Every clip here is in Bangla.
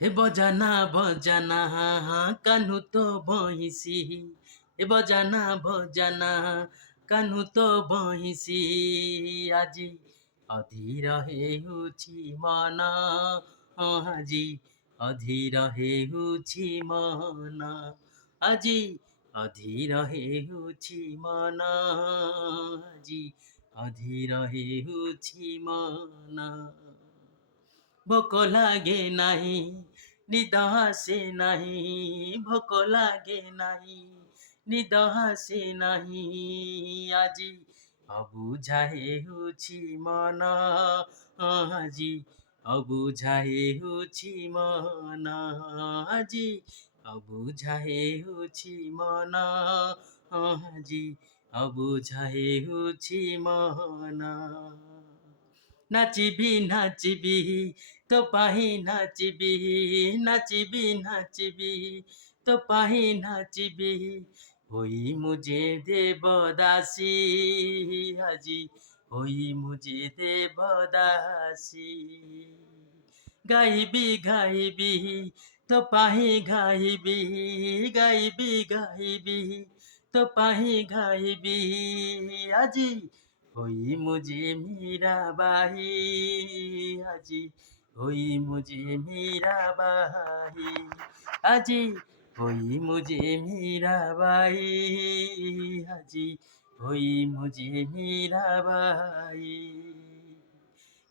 हे बजाना बजाना कान्हु तो बहिसी, हे बजाना बजाना कान्हु तो बहिसी, আজি অধীর ହେଉଛି ମନ, ଆଜି ଅଧୀର ହେଉଛି ମନ, ଆଜି ଅଧୀର ହେଉଛି ମନ, ଆଜି ଅଧୀର ହେଉଛି ମନ। ভোক লাগে নাহি নিদ আসে নাহি, ভোক লাগে নাহি নিদ আসে নাহি, আজি অবুঝা ହେଉଛି মন, আজি অবুঝা ହେଉଛି মন, আজি অবুঝା ହେଉଛି মন, আজি অবুঝা ହେଉଛି মନ। নাচিবি নাচিবি তো পাহি নাচিবি, নাচিবি নাচিবি তো পাহি নাচিবি, হই মুঝে দেবদাসী, আজি হই মুঝে দেবদাসী। গাইবি গাইবি তো পাহি গাইবি, গাইবি গাইবি তো পাহি গাইবি, আজি হই মুঝে মীরাবাহি, আজি হই মুঝে মীরাবাহি, আজি হই মুঝে মীরাবাহি, আজি হই মুঝে মীরাবাহি।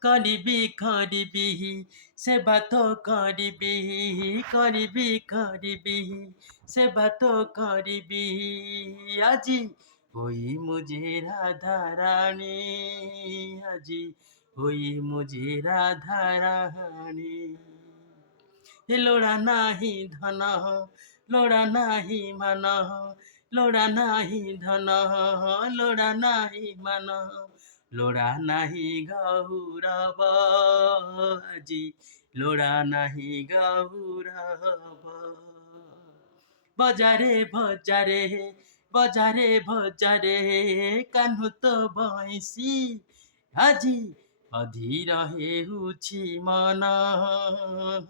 করিবি করিবি সেবা তো করিবি, করিবি করিবি সেবা তো করিবি, আজি হই মুঝে রাধা রানী, আজি হই মুঝে রাধা রানী। লোড়া নাহি ধন লোড়া নাহি মান, লোড়া নাহি ধন লোড়া নাহি মান, লোড়া নাহি গৌরব, আজি লোড়া নাহি গৌরব। বজারে বজারে বজারে বজারে কাহ্নু তো বইসি, আজি অধীর ହେଉଛି মন,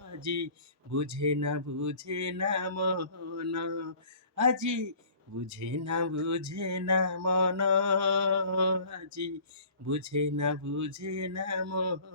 আজি বুঝে না মন, আজি বুঝে না মন, আজি বুঝে না মন।